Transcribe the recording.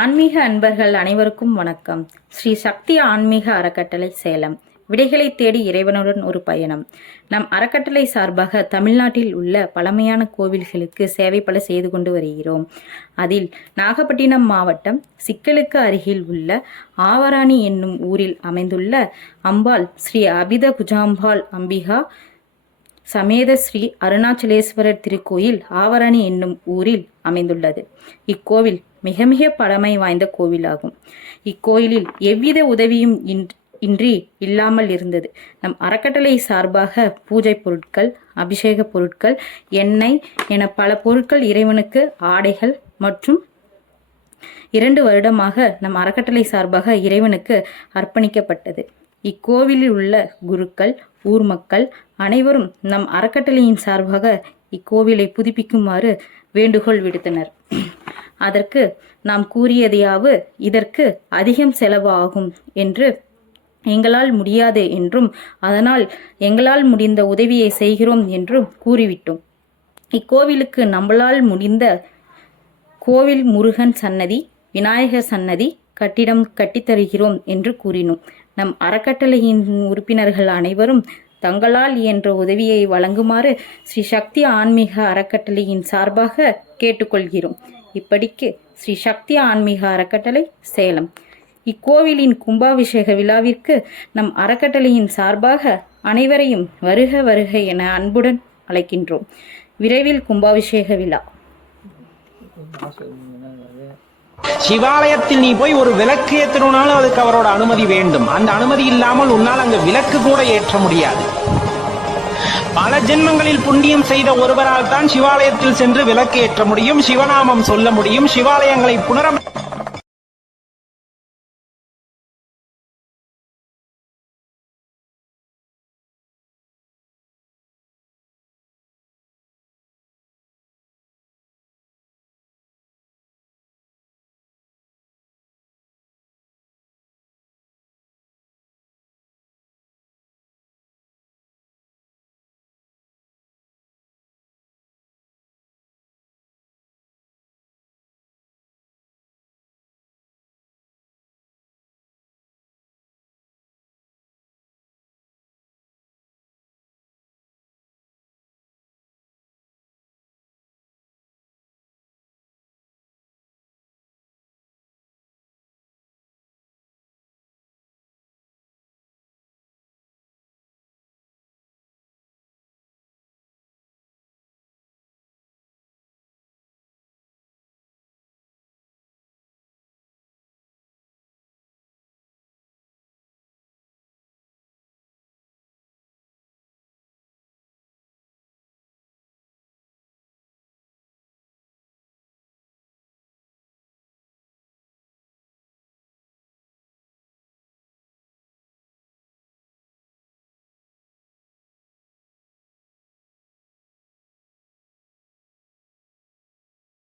ஆன்மீக அன்பர்கள் அனைவருக்கும் வணக்கம். ஸ்ரீ சக்தி ஆன்மீக அறக்கட்டளை சேலம். விடைகளை தேடி இறைவனுடன் ஒரு பயணம். நம் அறக்கட்டளை சார்பாக தமிழ்நாட்டில் உள்ள பழமையான கோவில்களுக்கு சேவை பல செய்து கொண்டு வருகிறோம். அதில் நாகப்பட்டினம் மாவட்டம் சிக்கலுக்கு அருகில் உள்ள ஆவராணி என்னும் ஊரில் அமைந்துள்ள அம்பாள் ஸ்ரீ அபித குஜாம்பாள் அம்பிகா சமேத ஸ்ரீ அருணாச்சலேஸ்வரர் திருக்கோயில் ஆவராணி என்னும் ஊரில் அமைந்துள்ளது. இக்கோவில் மிக மிக பழமை வாய்ந்த கோவிலாகும். இக்கோயிலில் எவ்வித உதவியும் இன்றி இல்லாமல் இருந்தது. நம் அறக்கட்டளை சார்பாக பூஜை பொருட்கள், அபிஷேக பொருட்கள், எண்ணெய் என பல பொருட்கள், இறைவனுக்கு ஆடைகள் மற்றும் 2 வருடமாக நம் அறக்கட்டளை சார்பாக இறைவனுக்கு அர்ப்பணிக்கப்பட்டது. இக்கோவிலில் உள்ள குருக்கள், ஊர் மக்கள் அனைவரும் நம் அறக்கட்டளையின் சார்பாக இக்கோவிலை புதுப்பிக்குமாறு வேண்டுகோள் விடுத்தனர். அதற்கு நாம் கூறியதையாவது, இதற்கு அதிகம் செலவு ஆகும் என்று எங்களால் முடியாது என்றும், அதனால் எங்களால் முடிந்த உதவியை செய்கிறோம் என்றும் கூறிவிட்டோம். இக்கோவிலுக்கு நம்மளால் முடிந்த கோவில் முருகன் சன்னதி, விநாயகர் சன்னதி கட்டிடம் கட்டித்தருகிறோம் என்று கூறினோம். நம் அறக்கட்டளையின் உறுப்பினர்கள் அனைவரும் தங்களால் இயன்ற உதவியை வழங்குமாறு ஸ்ரீ சக்தி ஆன்மீக அறக்கட்டளையின் சார்பாக கேட்டுக்கொள்கிறோம். இப்படிக்கு ஸ்ரீ சக்தி ஆன்மீக அறக்கட்டளை சேலம். இக்கோவிலின் கும்பாபிஷேக விழாவிற்கு நம் அறக்கட்டளையின் சார்பாக அனைவரையும் வருக வருக என அன்புடன் அழைக்கின்றோம். விரைவில் கும்பாபிஷேக விழா. சிவாலயத்தில் நீ போய் ஒரு விளக்கு ஏற்றணும்னாலும் அதுக்கு அவரோட அனுமதி வேண்டும். அந்த அனுமதி இல்லாமல் உன்னால் அங்கு விளக்கு கூட ஏற்ற முடியாது. பல ஜென்மங்களில் புண்ணியம் செய்த ஒருவரால் தான் சிவாலயத்தில் சென்று விளக்கு ஏற்ற முடியும், சிவநாமம் சொல்ல முடியும், சிவாலயங்களை